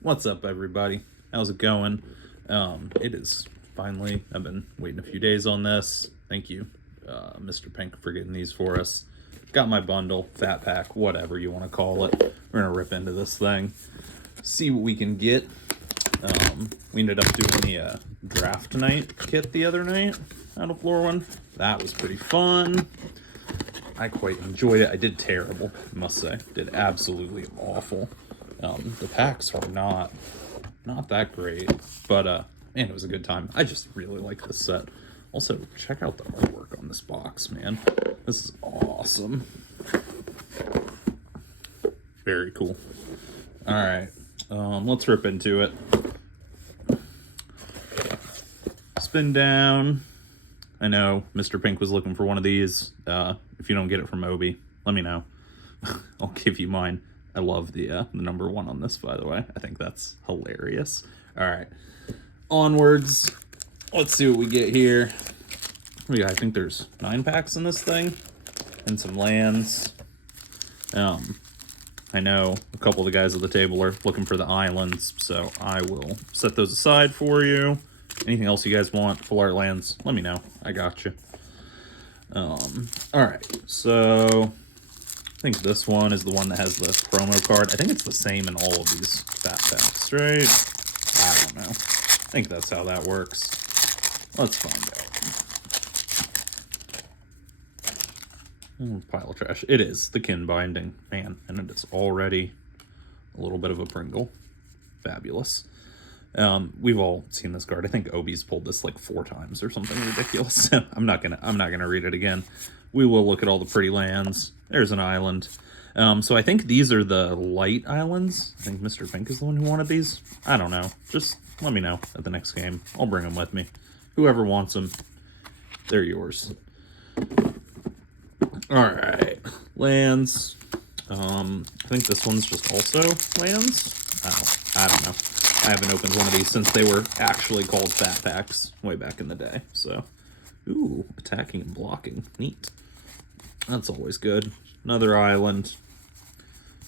What's up, everybody? How's it going? It is finally, I've been waiting a few days on this. Thank you, Mr. Pink, for getting these for us. Got my bundle, fat pack, whatever you want to call it. We're going to rip into this thing, see what we can get. We ended up doing the draft night kit the other night out of Floor One. That was pretty fun. I quite enjoyed it. I did terrible, I must say. Did absolutely awful. The packs were not that great, but man, it was a good time. I just really like this set. Also, check out the artwork on this box, man. This is awesome. Very cool. All right, let's rip into it. Spin down. I know Mr. Pink was looking for one of these. If you don't get it from Obi, let me know. I'll give you mine. I love the number one on this, by the way. I think that's hilarious. All right, onwards. Let's see what we get here. I think there's 9 packs in this thing, and some lands. I know a couple of the guys at the table are looking for the islands, so I will set those aside for you. Anything else you guys want? Full art lands? Let me know. I got you. All right, so I think this one is the one that has the promo card. I think it's the same in all of these fat packs, right? I don't know. I think that's how that works. Let's find out. Pile of trash. It is the kin binding. Man, and it is already a little bit of a Pringle. Fabulous. We've all seen this card. I think Obi's pulled this like 4 times or something ridiculous. I'm not gonna read it again. We will look at all the pretty lands. There's an island. So I think these are the light islands. I think Mr. Pink is the one who wanted these. I don't know. Just let me know at the next game. I'll bring them with me. Whoever wants them, they're yours. All right, lands. I think this one's just also lands. I don't know. I haven't opened one of these since they were actually called fat packs way back in the day. So, ooh, attacking and blocking. Neat. That's always good. Another island.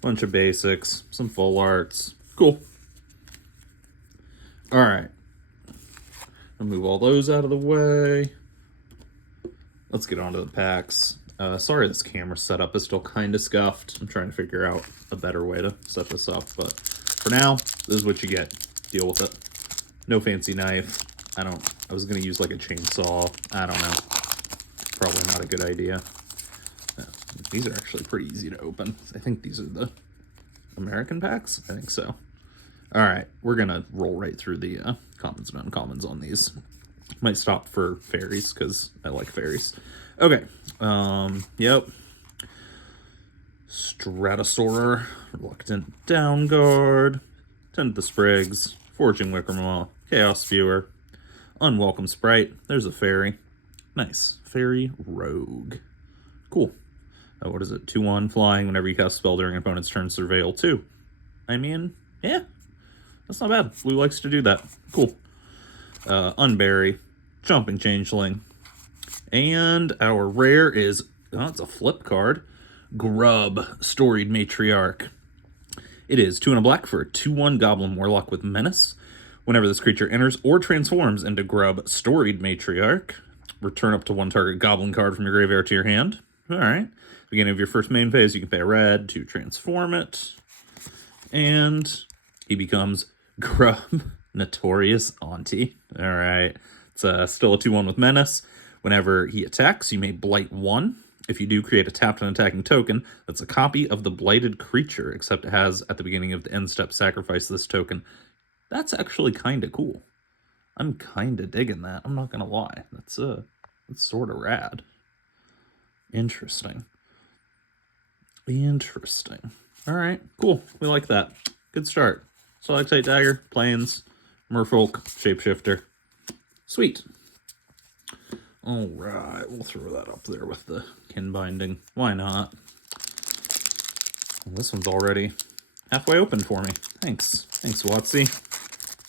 Bunch of basics. Some full arts. Cool. All right. I'll move all those out of the way. Let's get on to the packs. Sorry this camera setup is still kind of scuffed. I'm trying to figure out a better way to set this up, but for now, this is what you get. Deal with it. No fancy knife. I was gonna use like a chainsaw. I don't know. Probably not a good idea. These are actually pretty easy to open. I think these are the American packs. I think so. All right, we're gonna roll right through the commons and uncommons on these. Might stop for fairies because I like fairies. Okay. Yep. Stratosaur, Reluctant Downguard, Tend the Sprigs, Forging Wickermaw, Chaos Viewer, Unwelcome Sprite. There's a fairy. Nice. Fairy Rogue. Cool. What is it? 2/1 flying whenever you cast a spell during an opponent's turn, Surveil 2. I mean, yeah. That's not bad. Blue likes to do that. Cool. Unbury, Jumping Changeling. And our rare is, it's a flip card. Grub, Storied Matriarch. It is 2 and a black for a 2/1 Goblin Warlock with Menace. Whenever this creature enters or transforms into Grub, Storied Matriarch, return up to 1 target Goblin card from your graveyard to your hand. All right. Beginning of your first main phase, you can pay a red to transform it. And he becomes Grub, Notorious Auntie. All right. It's still a 2/1 with Menace. Whenever he attacks, you may blight 1. If you do, create a tapped and attacking token that's a copy of the blighted creature, except it has, at the beginning of the end step, sacrifice this token. That's actually kind of cool. I'm kind of digging that. I'm not going to lie. That's sort of rad. Interesting. All right, cool. We like that. Good start. Stalactite Dagger, Plains, Merfolk, Shapeshifter. Sweet. All right, we'll throw that up there with the kin binding. Why not? Well, this one's already halfway open for me. Thanks, Watsy.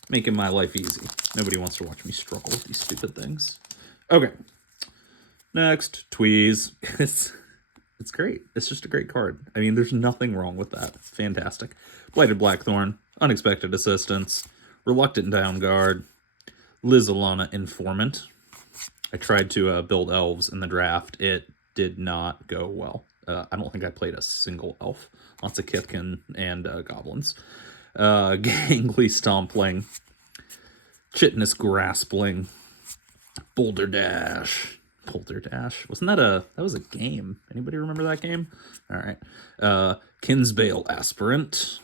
Making my life easy. Nobody wants to watch me struggle with these stupid things. Okay. Next, Tweeze. It's great. It's just a great card. I mean, there's nothing wrong with that. Fantastic. Blighted Blackthorn, Unexpected Assistance, Reluctant Down Guard, Lizalana Informant. I tried to build elves in the draft. It did not go well. I don't think I played a single elf. Lots of Kithkin and goblins. Gangly Stompling, Chitinous Graspling, Boulder Dash. Boulder Dash. Wasn't that that was a game? Anybody remember that game? All right. Kinsbale Aspirant,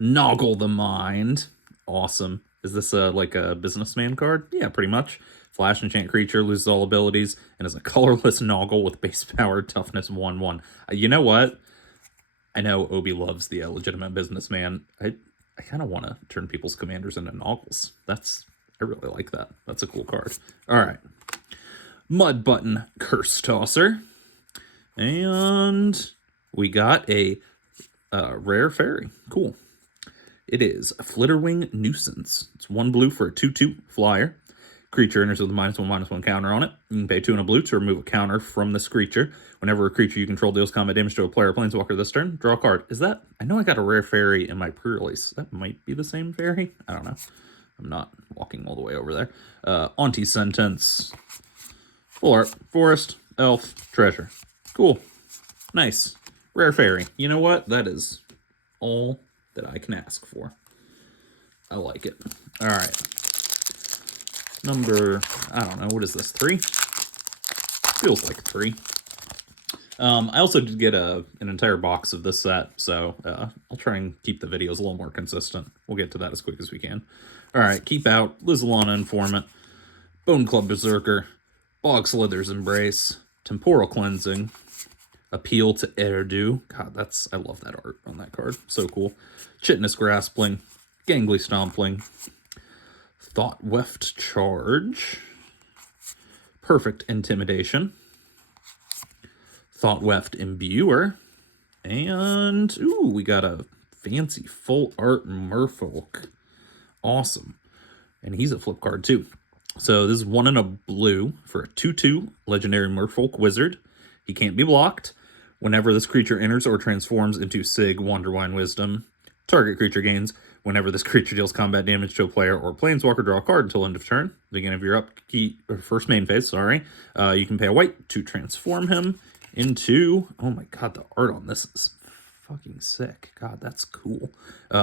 Noggle the Mind. Awesome. Is this like a businessman card? Yeah, pretty much. Flash enchant creature, loses all abilities, and is a colorless Noggle with base power, toughness 1/1. You know what? I know Obi loves the legitimate businessman. I kind of want to turn people's commanders into Noggles. I really like that. That's a cool card. All right. Mud Button Curse Tosser. And we got a rare fairy. Cool. It is a Flitterwing Nuisance. It's 1 blue for a 2/2 flyer. Creature enters with a -1/-1 counter on it. You can pay 2 and a blue to remove a counter from this creature. Whenever a creature you control deals combat damage to a player or planeswalker this turn, draw a card. Is that... I know I got a rare fairy in my pre-release. That might be the same fairy? I don't know. I'm not walking all the way over there. Auntie Sentence. Full art. Forest. Elf. Treasure. Cool. Nice. Rare fairy. You know what? That is all that I can ask for. I like it. All right. Number, I don't know, what is this, 3? Feels like 3. I also did get an entire box of this set, so I'll try and keep the videos a little more consistent. We'll get to that as quick as we can. All right, Keep Out, Lizalana Informant, Bone Club Berserker, Bog Slither's Embrace, Temporal Cleansing, Appeal to Erdu. God, I love that art on that card. So cool. Chitinous Graspling, Gangly Stompling, Thought Weft Charge, Perfect Intimidation, Thought Weft Imbuer, and ooh, we got a fancy full art Merfolk. Awesome. And he's a flip card too. So this is 1 and a blue for a 2/2 legendary Merfolk Wizard. He can't be blocked. Whenever this creature enters or transforms into Sig Wonderwine Wisdom, target creature gains. Whenever this creature deals combat damage to a player or planeswalker, draw a card until end of turn. Beginning of your upkeep, or first main phase, sorry. You can pay a white to transform him into... Oh my god, the art on this is fucking sick. God, that's cool.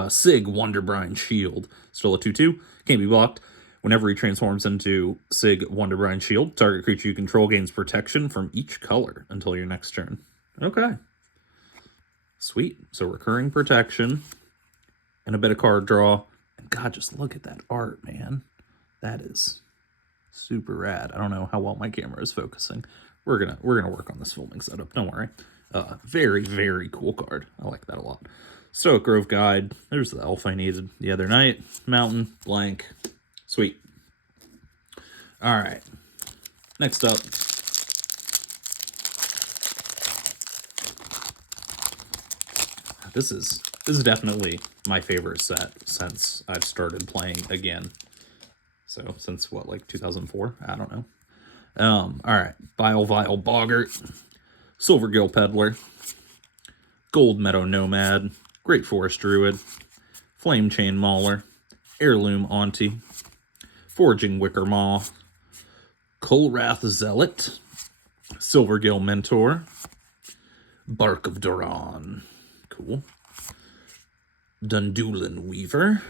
Sig Wonderbrine Shield. Still a 2/2. Can't be blocked. Whenever he transforms into Sig Wonderbrine Shield, target creature you control gains protection from each color until your next turn. Okay. Sweet. So recurring protection and a bit of card draw. And God, just look at that art, man. That is super rad. I don't know how well my camera is focusing. We're gonna work on this filming setup. Don't worry. Very, very cool card. I like that a lot. Stoic Grove Guide. There's the elf I needed the other night. Mountain. Blank. Sweet. All right. Next up. This is definitely my favorite set since I've started playing again. So since what, like 2004? I don't know. All right. Vile Boggart, Silvergill Peddler, Gold Meadow Nomad, Great Forest Druid, Flame Chain Mauler, Heirloom Auntie, Foraging Wickermaw, Kolrath Zealot, Silvergill Mentor, Bark of Duran. Cool. Dundulan Weaver.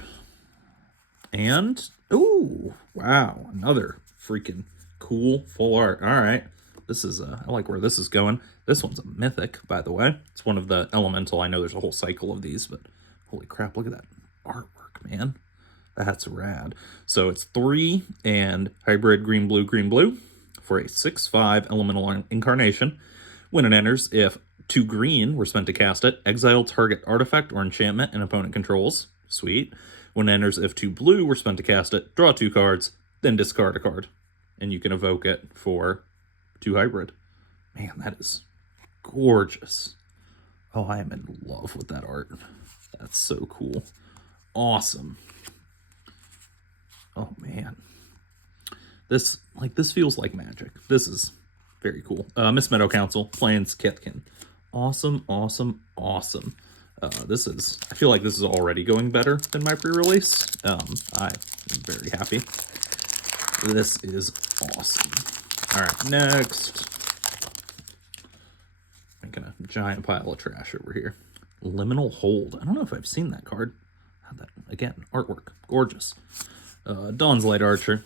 And, ooh, wow, another freaking cool full art. All right. This is, I like where this is going. This one's a mythic, by the way. It's one of the elemental. I know there's a whole cycle of these, but holy crap, look at that artwork, man. That's rad. So it's 3 and hybrid green, blue for a 6/5 elemental incarnation. When it enters, if 2 green were spent to cast it, exile target artifact or enchantment an opponent controls. Sweet. When it enters, if 2 blue were spent to cast it, draw 2 cards, then discard a card. And you can evoke it for 2 hybrid. Man, that is gorgeous. Oh, I am in love with that art. That's so cool. Awesome. Oh, man. This feels like magic. This is very cool. Miss Meadow Council, Plains Kithkin. Awesome. I feel like this is already going better than my pre-release. I'm very happy. This is awesome. All right, next. Making a giant pile of trash over here. Liminal Hold. I don't know if I've seen that card. That, again, artwork. Gorgeous. Dawn's Light Archer.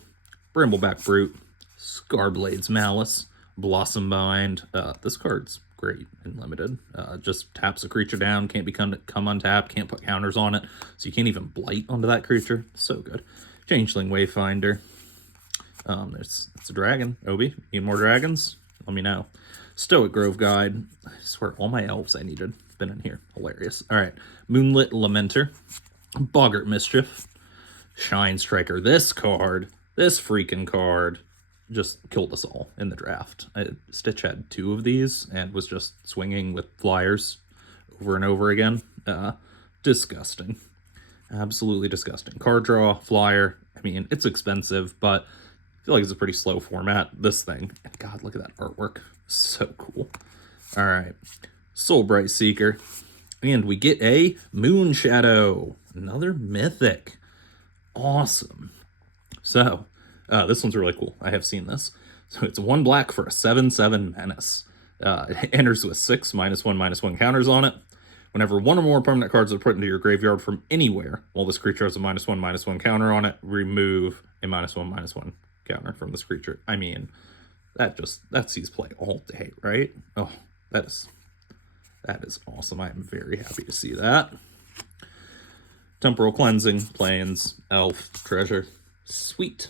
Brambleback Brute. Scarblade's Malice. Blossom Bind. This card's great and limited. Just taps a creature down, can't come untapped, can't put counters on it, so you can't even blight onto that creature. So good. Changeling Wayfinder. It's a dragon. Obi, need more dragons? Let me know. Stoic Grove Guide. I swear all my elves I needed been in here. Hilarious. All right. Moonlit Lamenter. Boggart Mischief. Shine Striker. This freaking card just killed us all in the draft. Stitch had 2 of these and was just swinging with flyers over and over again. Disgusting. Absolutely disgusting. Card draw, flyer. I mean, it's expensive, but I feel like it's a pretty slow format. This thing. And God, look at that artwork. So cool. All right. Soulbright Seeker. And we get a Moonshadow. Another mythic. Awesome. So, this one's really cool. I have seen this. So it's 1 black for a 7/7 menace. It enters with 6 -1/-1 counters on it. Whenever 1 or more permanent cards are put into your graveyard from anywhere, while this creature has a -1/-1 counter on it, remove a -1/-1 counter from this creature. I mean, that sees play all day, right? Oh, that is awesome. I am very happy to see that. Temporal Cleansing, Plains, Elf, Treasure. Sweet.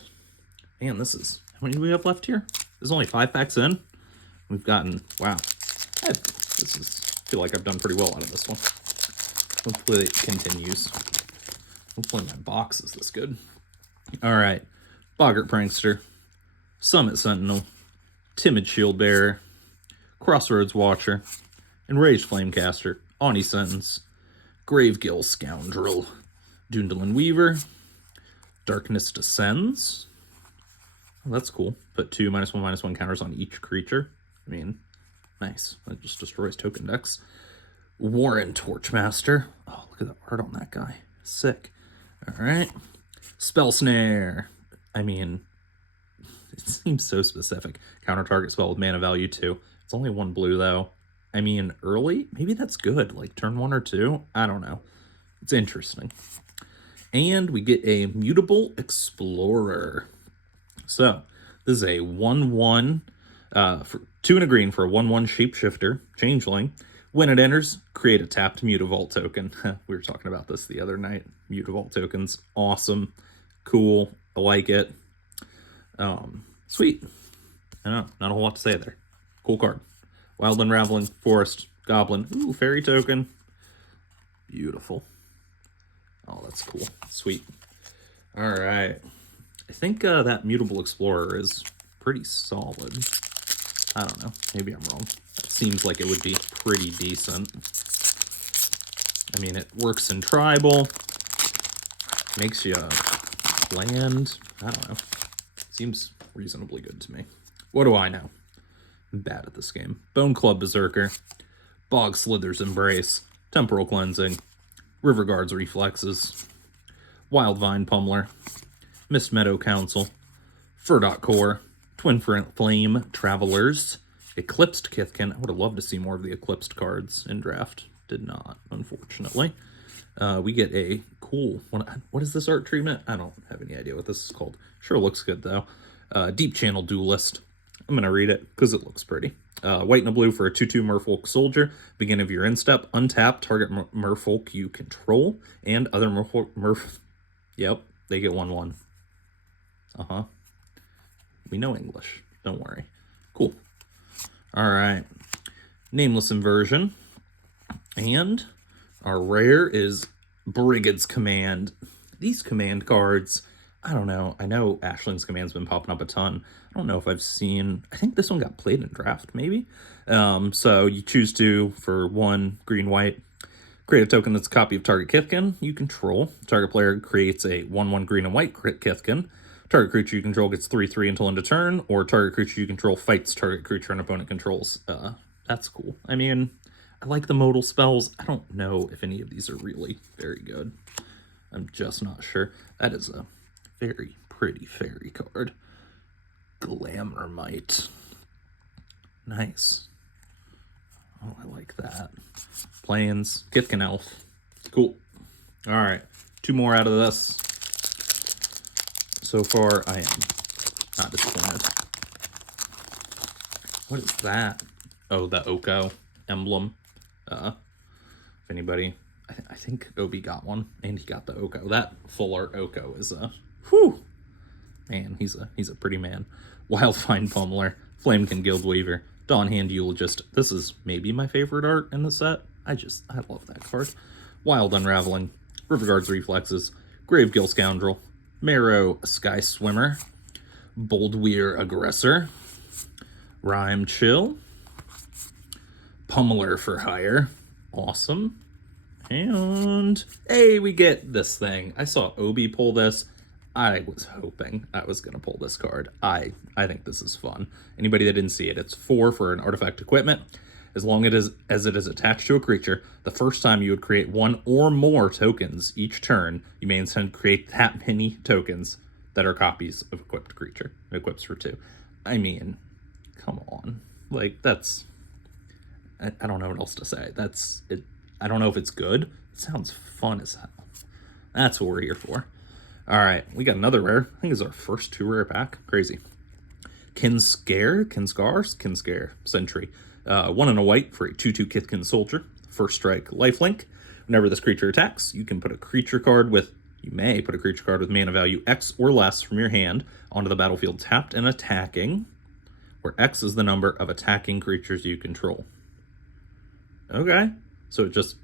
Man, how many do we have left here? There's only 5 packs in. We've gotten, wow. I feel like I've done pretty well out of this one. Hopefully it continues. Hopefully my box is this good. All right. Boggart Prankster. Summit Sentinel. Timid Shieldbearer. Crossroads Watcher. Enraged Flamecaster. Oni Sentence. Gravegill Scoundrel. Dundalin Weaver. Darkness Descends. Oh, that's cool. Put 2 -1/-1 counters on each creature. I mean, nice. That just destroys token decks. Warren Torchmaster. Oh, look at the art on that guy. Sick. All right. Spell Snare. I mean, it seems so specific. Counter target spell with mana value 2. It's only 1 blue, though. I mean, early? Maybe that's good. Like turn 1 or 2? I don't know. It's interesting. And we get a Mutable Explorer. So, this is a 1/1 for 2 and a green for a 1/1 Shapeshifter, Changeling. When it enters, create a tapped Mutavault token. We were talking about this the other night. Mutavault tokens, awesome, cool, I like it. Sweet. I don't know, not a whole lot to say there. Cool card. Wild Unraveling, Forest, Goblin, ooh, Fairy token. Beautiful. Oh, that's cool. Sweet. All right. I think that Mutable Explorer is pretty solid. I don't know. Maybe I'm wrong. It seems like it would be pretty decent. I mean, it works in Tribal. Makes you land. I don't know. Seems reasonably good to me. What do I know? I'm bad at this game. Bone Club Berserker. Bog Slither's Embrace. Temporal Cleansing. Riverguard's Reflexes. Wildvine Pummeler. Mist Meadow Council. Furdot Core. Twin Flame Travelers. Eclipsed Kithkin. I would have loved to see more of the Eclipsed cards in draft. Did not, unfortunately. We get a cool... What is this art treatment? I don't have any idea what this is called. Sure looks good, though. Deep Channel Duelist. I'm going to read it because it looks pretty. White and a blue for a 2/2 Merfolk Soldier. Beginning of your end step, untap target Merfolk you control and other Merfolk... Yep, they get 1/1. Uh-huh. We know English. Don't worry. Cool. All right. Nameless Inversion. And our rare is Brigand's Command. These command cards, I don't know. I know Ashling's Command's been popping up a ton. I don't know if I've seen... I think this one got played in draft, maybe. So you choose to, for 1 green-white, create a token that's a copy of target Kithkin you control. Target player creates a 1/1 green and white Kithkin. Target creature you control gets 3/3 until end of turn, or target creature you control fights target creature an opponent controls. That's cool. I mean, I like the modal spells. I don't know if any of these are really very good. I'm just not sure. That is a very pretty fairy card. Glamourmite. Nice. Oh, I like that. Plains, Kithkin Elf. Cool. All right, 2 more out of this. So far, I am not disappointed. What is that? Oh, the Oko emblem. If anybody, I think Obi got one, and he got the Oko. That full art Oko is whew, man, he's a pretty man. Wildfine Pummeler, Flamekin Guildweaver, Dawnhand Eulogist. This is maybe my favorite art in the set. I love that card. Wild Unraveling, Riverguard's Reflexes, Gravegill Scoundrel, Marrow Sky Swimmer, Boldweir Aggressor, Rhyme Chill, Pummeler for Hire. Awesome. And hey, we get this thing. I saw Obi pull this. I was hoping I was going to pull this card. I think this is fun. Anybody that didn't see it, it's 4 for an artifact equipment. As long as it is attached to a creature, the first time you would create 1 or more tokens each turn, you may instead create that many tokens that are copies of equipped creature. It equips for 2. I mean, come on. Like, that's... I don't know what else to say. That's it. I don't know if it's good. It sounds fun as hell. That's what we're here for. All right, we got another rare. I think it's our first 2 rare pack. Crazy. Kinskar Sentry. 1 and a white for a 2/2 Kithkin Soldier. First strike, lifelink. Whenever this creature attacks, you may put a creature card with mana value X or less from your hand onto the battlefield tapped and attacking, where X is the number of attacking creatures you control. Okay, so it just,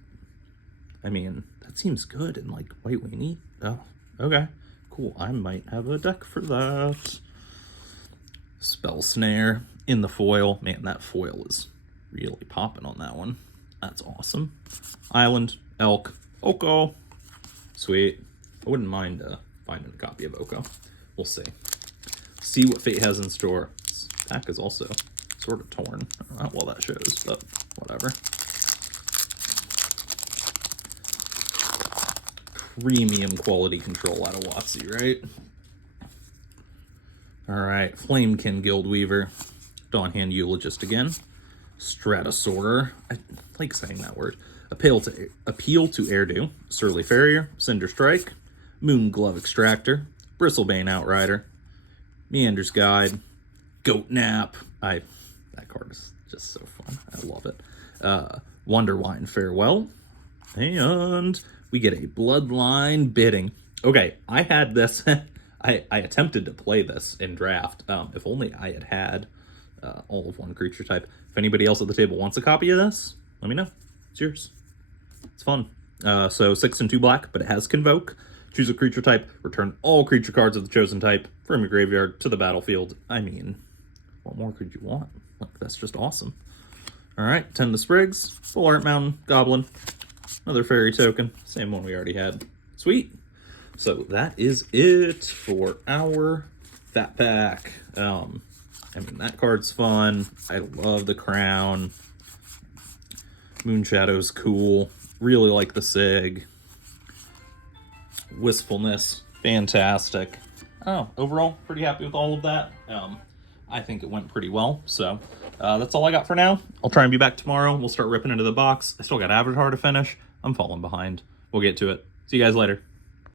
I mean, that seems good in like White Weenie. Oh, okay, cool. I might have a deck for that. Spell Snare in the foil. Man, that foil is really popping on that one. That's awesome. Island, Elk, Oko. Sweet. I wouldn't mind finding a copy of Oko. We'll see. See what fate has in store. This pack is also sort of torn. I don't know how well that shows, but whatever. Premium quality control out of WotC, right? Alright, Flamekin Guildweaver, Dawnhand Eulogist again, Stratosaur, I like saying that word, Appeal to Erdu, Surly Farrier, Cinder Strike, Moonglove Extractor, Bristlebane Outrider, Meander's Guide, Goat Nap, that card is just so fun, I love it, Wonderwine Farewell, and we get a Bloodline Bidding. Okay, I had this... I attempted to play this in draft. If only I had all of one creature type. If anybody else at the table wants a copy of this, let me know. It's yours. It's fun. So 6 and 2 black, but it has Convoke. Choose a creature type. Return all creature cards of the chosen type from your graveyard to the battlefield. I mean, what more could you want? Like, that's just awesome. All right, Tend the Sprigs, Full Art Mountain, Goblin, another fairy token. Same one we already had. Sweet. So that is it for our Fat Pack. I mean, that card's fun. I love the crown. Moonshadow's cool. Really like the Sig. Wistfulness, fantastic. Oh, overall, pretty happy with all of that. I think it went pretty well. So that's all I got for now. I'll try and be back tomorrow. We'll start ripping into the box. I still got Avatar to finish. I'm falling behind. We'll get to it. See you guys later.